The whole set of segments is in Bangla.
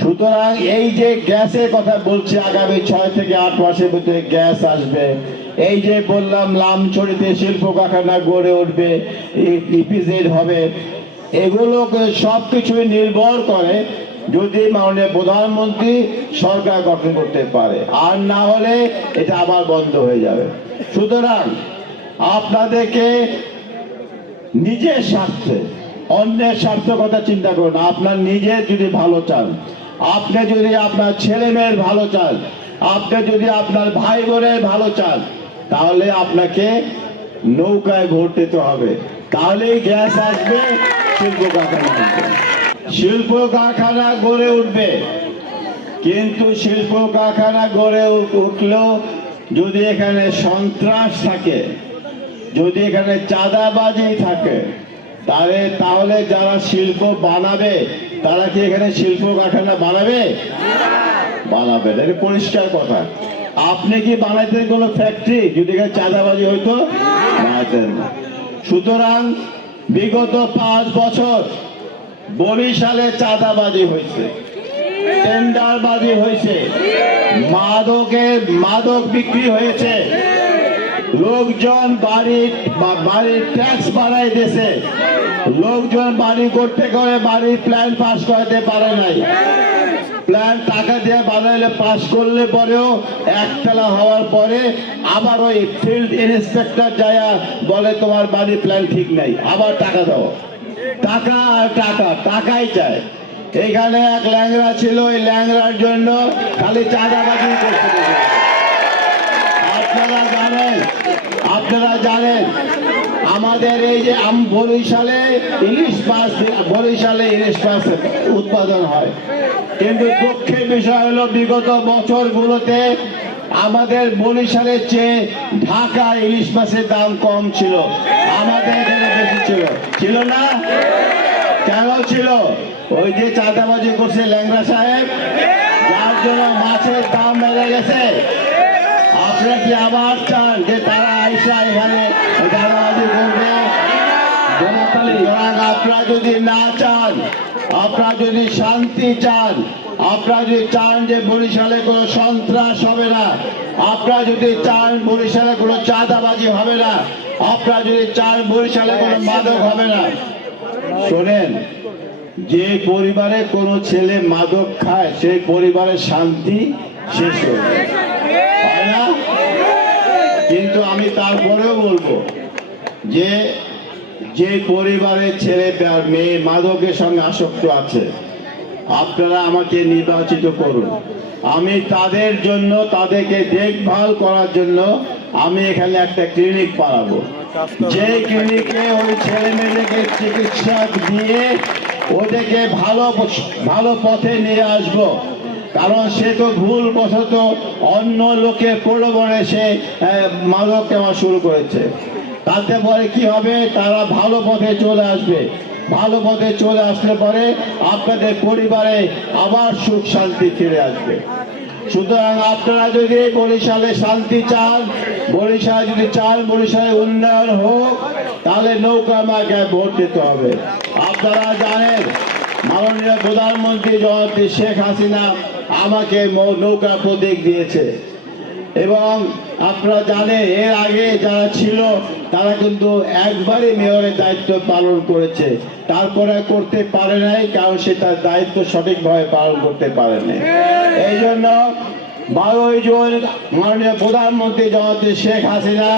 সুতরাং এই যে গ্যাসের কথা বলছি আগামী ছয় থেকে আট মাসের ভিতরে গ্যাস আসবে। এই যে বললাম, লামছড়িতে শিল্প কারখানা গড়ে উঠবে ইপিজেড হবে। এগুলোকে সব কিছুই নির্ভর করে যদি মাননীয় প্রধানমন্ত্রী সরকার গঠন করতে পারে, আর না হলে এটা আবার বন্ধ হয়ে যাবে। সুতরাং আপনাদেরকে নিজের স্বার্থে, অন্যের স্বার্থ কথা চিন্তা করুন। আপনার নিজের যদি ভালো চান আপনি যদি আপনার ছেলে মেয়ের ভালো চান, আপনি যদি আপনার ভাই বোনের ভালো চান, তাহলে আপনাকে নৌকায় ভোট দিতে হবে। তাহলেই গ্যাস আসবে, শিল্প কারখানা শিল্প কারখানা গড়ে উঠবে। কিন্তু শিল্প কারখানা গড়ে উঠলেও যদি এখানে সন্ত্রাস থাকে, যদি এখানে চাঁদাবাজি থাকে, তাহলে তাহলে যারা শিল্প বানাবে তারা কি এখানে শিল্প কারখানা বানাবে? বানাবে এটা পরিষ্কার কথা। আপনি কি বানাইতেন কোনো ফ্যাক্টরি যদি চাঁদাবাজি হইতো, বানাইতেন না। সুতরাং বিগত পাঁচ বছর বরিশালে চাঁদাবাজি হয়েছে, টেন্ডারবাজি হয়েছে মাদকের মাদক বিক্রি হয়েছে, লোকজন বাড়ি বাড়ির ট্যাক্স বাড়াই দিয়েছে লোকজন বাড়ি করতে করে বাড়ির প্ল্যান পাস করাতে পারে নাই। প্ল্যান টাকা দিয়ে বানাইলে পাস করলে পরেও একতলা হওয়ার পরে আবার ওই ফিল্ড ইন্সপেক্টর যায় বলে, তোমার বাড়ির প্ল্যান ঠিক নাই, আবার টাকা দাও। টাকা আর টাকা, টাকাই চায়। এখানে এক ল্যাংরা ছিল, ওই ল্যাংড়ার জন্য খালি চাঁদাবাজি করতে। আপনারা জানেন আপনারা জানেন আমাদের এই যে আম- বরিশালে ইলিশ মাছ বরিশালে ইলিশ মাছ উৎপাদন হয়। কিন্তু দুঃখের বিষয় হলো, বিগত বছরগুলোতে আমাদের বরিশালের চেয়ে ঢাকা ইলিশ মাছের দাম কম ছিল। আমাদের এখানে বেশি ছিল। ছিল না? কেন ছিল? ওই যে চাঁদাবাজি করছে ল্যাংরা সাহেব। যার জন্য মাছের দাম বেড়ে গেছে। আপনারা কি আবার আপনারা যদি না চান, আপনারা যদি শান্তি চান, আপনারা যদি চান যে বরিশালে কোনো সন্ত্রাস হবে না, আপনারা যদি চান বরিশালে কোনো চাঁদাবাজি হবে না, আপনারা যদি চান বরিশালে কোনো মাদক হবে না। শোনেন, যে পরিবারে কোনো ছেলে মাদক খায়, সেই পরিবারের শান্তি শেষ হয়ে কিন্তু আমি তারপরেও বলব যে যে পরিবারের ছেলে মেয়ে মাদকের সঙ্গে আসক্ত আছে, আপনারা আমাকে নির্বাচিত করুন। আমি তাদের জন্য, তাদেরকে দেখভাল করার জন্য আমি এখানে একটা ক্লিনিক পালাবো যে ক্লিনিকে ওই ছেলে মেয়েদেরকে চিকিৎসা দিয়ে ওদেরকে ভালো ভালো পথে নিয়ে আসব। কারণ সে তো ভুল বশত অন্য লোকের প্রলোভনে সে মাদক নেওয়া শুরু করেছে। তাতে পরে কি হবে? তারা ভালো পথে চলে আসবে। ভালো পথে চলে আসলে পরে আপনাদের পরিবারে আবার সুখ, শান্তি ফিরে আসবে। সুতরাং আপনারা যদি বরিশালে শান্তি চান, বরিশাল যদি চান, বরিশালে উন্নয়ন হোক, তাহলে নৌকা মার্কায় ভোট দিতে হবে। আপনারা জানেন, মাননীয় প্রধানমন্ত্রী জগতী শেখ হাসিনা আমাকে নৌকা প্রতীক দিয়েছে। এবং আপনারা জানে এর আগে যারা ছিল, তারা কিন্তু একবারই মেয়রের দায়িত্ব পালন করেছে। তারপরে করতে পারে নাই, কারণ সে তার দায়িত্ব সঠিকভাবে পালন করতে পারে নাই। এই জন্য বারোই জুন মাননীয় প্রধানমন্ত্রী জগতী শেখ হাসিনা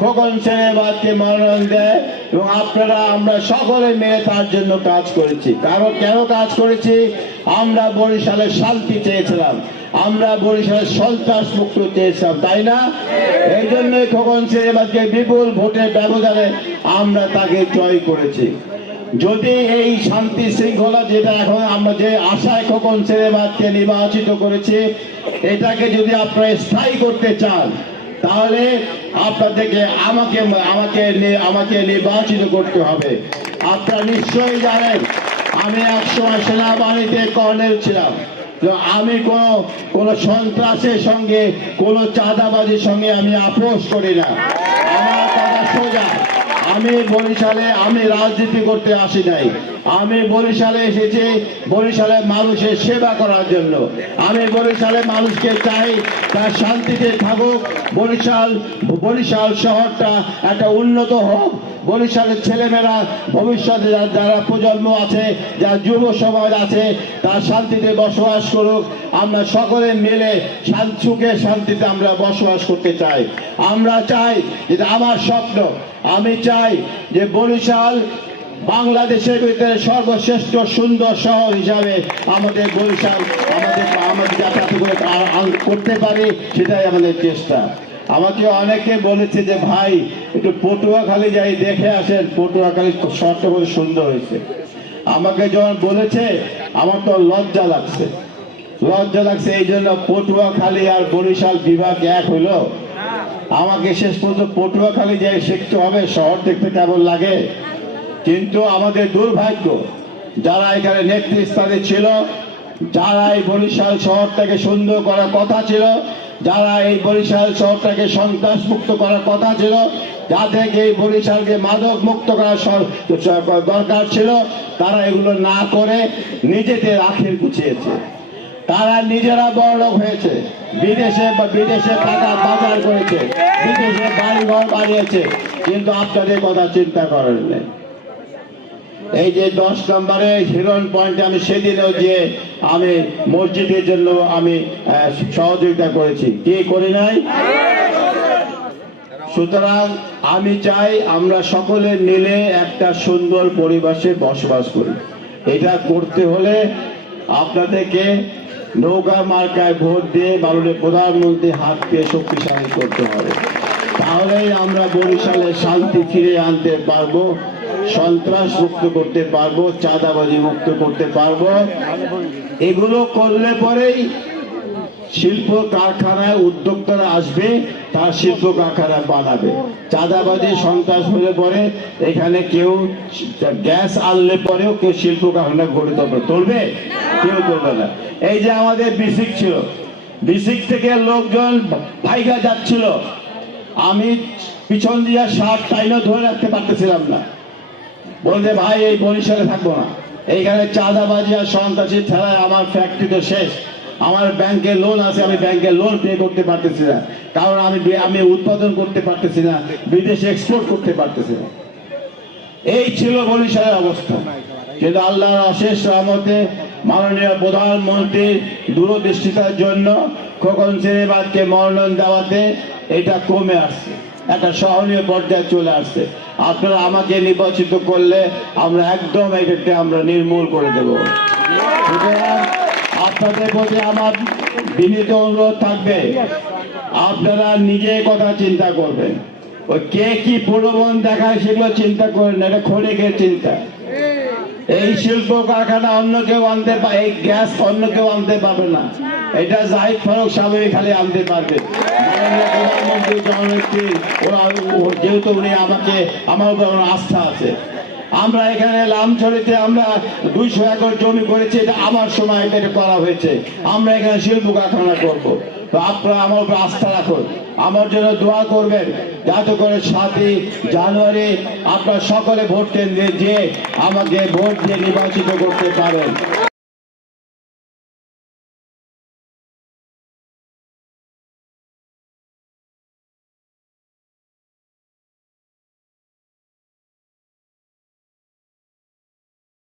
খোকন সেনেবাদকে মনোনয়ন দেয় এবং আপনারা, আমরা সকলে মিলে তার জন্য কাজ করেছি। কারণ কেন কাজ করেছি? আমরা বরিশালে শান্তি চেয়েছিলাম। আমরা বরিশালের সন্ত্রাস মুক্ত চেয়েছিলাম, তাই না? এই জন্যই খোকন সেনেবাদকে বিপুল ভোটের ব্যবধানে আমরা তাকে জয় করেছি। যদি এই শান্তি শৃঙ্খলা যেটা এখন আমরা যে আশায় খোকন সেনেবাদকে নির্বাচিত করেছি, এটাকে যদি আপনারা স্থায়ী করতে চান তাহলে আপনাদেরকে আমাকে আমাকে আমাকে নির্বাচিত করতে হবে। আপনারা নিশ্চয়ই জানেন, আমি একসময় সেনাবাহিনীতে কর্নেল ছিলাম। আমি কোনো কোনো সন্ত্রাসের সঙ্গে, কোনো চাঁদাবাজির সঙ্গে আমি আপোষ করি না। আমার কথা সোজা। আমি বরিশালে আমি রাজনীতি করতে আসি নাই। আমি বরিশালে এসেছি বরিশালের মানুষের সেবা করার জন্য। আমি বরিশালে মানুষকে চাই তার শান্তিতে থাকুক। বরিশাল বরিশাল শহরটা একটা উন্নত হোক। বরিশালের ছেলেমেয়েরা ভবিষ্যতে যা- যারা প্রজন্ম আছে যারা যুব সমাজ আছে, তার শান্তিতে বসবাস করুক। আমরা সকলে মিলে সুখে শান্তিতে আমরা বসবাস করতে চাই। আমরা চাই যেটা আমার স্বপ্ন আমি চাই যে বরিশাল বাংলাদেশের ভিতরে সর্বশ্রেষ্ঠ সুন্দর শহর হিসাবে আমাদের বরিশাল, আমাদের আমাদের যাতায়াত করতে পারি, সেটাই আমাদের চেষ্টা। আমাকে অনেকে বলেছে যে, ভাই, একটু পটুয়াখালী যাই, দেখে আসেন, পটুয়াখালী শহরটা কত সুন্দর হয়েছে। আমাকে যখন বলেছে, আমার তো লজ্জা লাগছে। লজ্জা লাগছে, এই জন্য পটুয়াখালী আর বরিশাল বিভাগ এক হইল আমাকে শেষ পর্যন্ত পটুয়াখালী যাই শিখতে হবে, শহর দেখতে কেমন লাগে। কিন্তু আমাদের দুর্ভাগ্য, যারা এখানে নেতৃস্থানে ছিল যারা এই বরিশাল শহরটাকে সুন্দর করার কথা ছিল যারা এই বরিশাল শহরটাকে সন্ত্রাস মুক্ত করার কথা ছিল, যাদেরকে এই বরিশালকে মাদক মুক্ত করার দরকার ছিল, তারা এগুলো না করে নিজেদের আখের গুছিয়েছে। তারা নিজেরা বড়লোক হয়েছে। বিদেশে বিদেশে টাকা বাজার করেছে। বিদেশে বাড়িঘর বানিয়েছে। কিন্তু আপনাদের কথা চিন্তা করেন। এই যে দশ নম্বরে হিরন পয়েন্টে আমি সেদিনও যে আমি মসজিদের জন্য আমি সহযোগিতা করেছি। কি করি নাই? সুতরাং আমি চাই আমরা সকলে মিলে একটা সুন্দর পরিবেশে বসবাস করি। এটা করতে হলে আপনাদেরকে নৌকা মার্কায় ভোট দিয়ে মাননীয় প্রধানমন্ত্রী হাতকে শক্তিশালী করতে হবে। তাহলেই আমরা বরিশালে শান্তি ফিরে আনতে পারব, সন্ত্রাস মুক্ত করতে পারব, চাঁদাবাজি মুক্ত করতে পারব। এগুলো করলে পরেই শিল্প কারখানায় উদ্যোক্তারা আসবে, তার শিল্প কারখানা বানাবে। চাঁদাবাজি, সন্ত্রাস হলে পরে এখানে কেউ গ্যাস আনলে পরেও কেউ শিল্প কারখানা গড়ে তুলবে। কেউ তুলবে না। এই যে আমাদের বিসিক ছিল, বিসিক থেকে লোকজন ভাইগা যাচ্ছিল। আমি পিছন দিয়ে সাপ টাইনও ধরে রাখতে পারতেছিলাম না। বলতে ভাই, এই বরিশালে থাকব না। এইখানে চাঁদাবাজি আর সন্ত্রাসী ছাড়াই আমার ফ্যাক্টরি তো শেষ। আমার ব্যাংকে লোন আছে, আমি ব্যাংকে লোন পে করতে পারতেছি না। কারণ আমি আমি উৎপাদন করতে পারতেছি না, বিদেশে এক্সপোর্ট করতে পারতেছি না। এই ছিল বরিশালের অবস্থা। কিন্তু আল্লাহর অশেষ রহমতে মাননীয় প্রধানমন্ত্রীর দূরদৃষ্টিতার জন্য খোকন শ্রীবাদকে মনোনয়ন দেওয়াতে এটা কমে আসছে। একটা সহনীয় পর্যায়ে চলে আসছে। আপনারা আমাকে নির্বাচিত করলে আমরা একদম এটাকে আমরা নির্মূল করে দেব। সুতরাং আপনাদের প্রতি আমার বিনীত অনুরোধ থাকবে, আপনারা নিজে কথা চিন্তা করবেন। ওই কে কি প্রলোভন দেখায় সেগুলো চিন্তা করেন এটা ক্ষণিকের চিন্তা। এই শিল্প কারখানা অন্য কেউ আনতে পারে এই গ্যাস অন্য কেউ আনতে পারবে না। এটা জাহিদ ফারুক সাহেব খালি আনতে পারবে। যেহেতু উনি আমাকে, আমার উপর আস্থা আছে। আমরা এখানে লামছড়িতে আমরা দুইশো একর জমি করেছি, এটা আমার সময় এটা করা হয়েছে। আমরা এখানে শিল্প কারখানা করব। তো আপনারা আমার উপর আস্থা রাখুন। আমার জন্য দোয়া করবেন। যাতে করে সাতই জানুয়ারি আপনার সকলে ভোট কেন্দ্রে যেয়ে আমাকে ভোট দিয়ে নির্বাচিত করতে পারেন।